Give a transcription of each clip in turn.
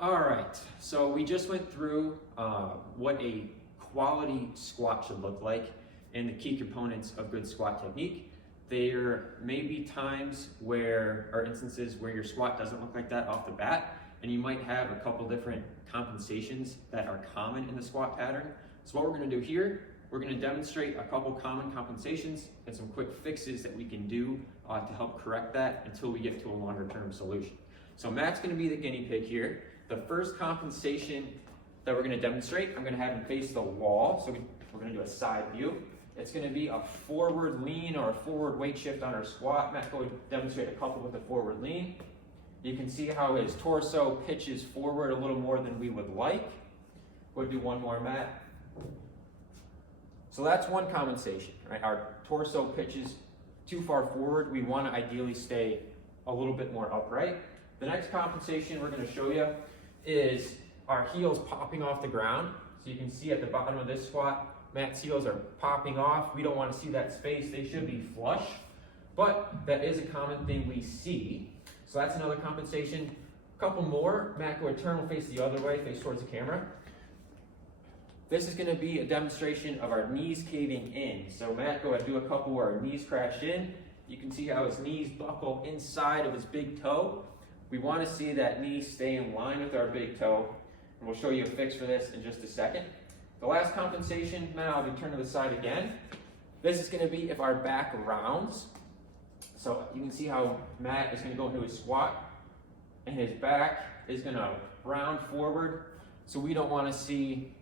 All right, so we just went through what a quality squat should look like and the key components of good squat technique. There may be times or instances where your squat doesn't look like that off the bat, and you might have a couple different compensations that are common in the squat pattern. So what we're gonna do here, we're gonna demonstrate a couple common compensations and some quick fixes that we can do to help correct that until we get to a longer term solution. So Matt's gonna be the guinea pig here. The first compensation that we're gonna demonstrate, I'm gonna have him face the wall. So we're gonna do a side view. It's gonna be a forward lean or a forward weight shift on our squat. Matt, go demonstrate a couple with the forward lean. You can see how his torso pitches forward a little more than we would like. Go do one more, Matt. So that's one compensation, right? Our torso pitches too far forward. We wanna ideally stay a little bit more upright. The next compensation we're gonna show you is our heels popping off the ground. So you can see at the bottom of this squat, Matt's heels are popping off. We don't want to see that space. They should be flush, but that is a common thing we see. So that's another compensation. A couple more. Matt, go ahead, turn, we'll face the other way, face towards the camera. This is going to be a demonstration of our knees caving in. So Matt, go ahead, do a couple where our knees crash in. You can see how his knees buckle inside of his big toe. We want to see that knee stay in line with our big toe, and we'll show you a fix for this in just a second. The last compensation, Matt, I'll be turn to the side again. This is going to be if our back rounds. So you can see how Matt is going to go into his squat, and his back is going to round forward. So we don't want to see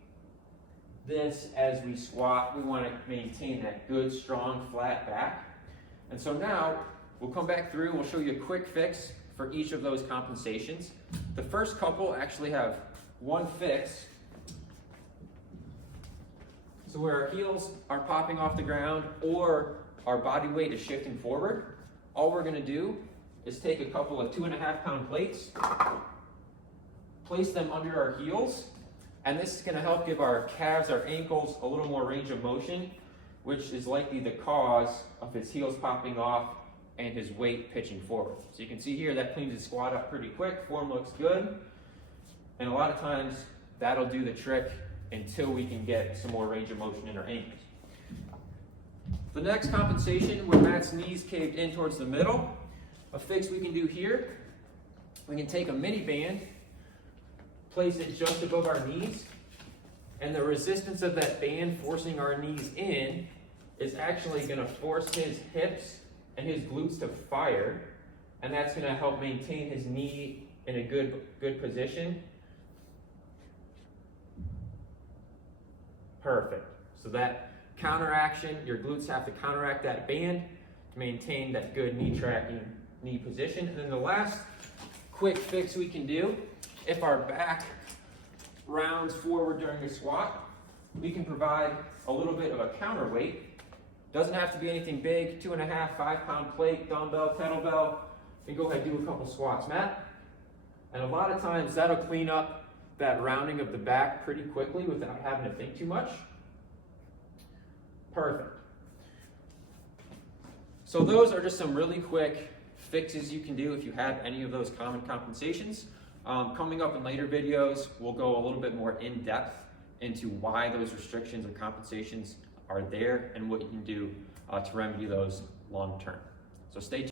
this as we squat. We want to maintain that good, strong, flat back. And so now we'll come back through, we'll show you a quick fix for each of those compensations. The first couple actually have one fix. So where our heels are popping off the ground or our body weight is shifting forward, all we're gonna do is take a couple of 2.5 pound plates, place them under our heels, and this is gonna help give our calves, our ankles a little more range of motion, which is likely the cause of his heels popping off and his weight pitching forward. So you can see here that cleans his squat up pretty quick, form looks good, and a lot of times that'll do the trick until we can get some more range of motion in our ankles. The next compensation, where Matt's knees caved in towards the middle, a fix we can do here, we can take a mini band, place it just above our knees, and the resistance of that band forcing our knees in is actually gonna force his hips and his glutes to fire, and that's gonna help maintain his knee in a good position. Perfect. So that counteraction, your glutes have to counteract that band to maintain that good knee tracking knee position. And then the last quick fix we can do, if our back rounds forward during a squat, we can provide a little bit of a counterweight. Doesn't have to be anything big, 2.5, 5 pound plate, dumbbell, kettlebell, and go ahead and do a couple squats, Matt. And a lot of times that'll clean up that rounding of the back pretty quickly without having to think too much. Perfect. So those are just some really quick fixes you can do if you have any of those common compensations. Coming up in later videos, we'll go a little bit more in depth into why those restrictions or compensations are there and what you can do to remedy those long term. So stay tuned.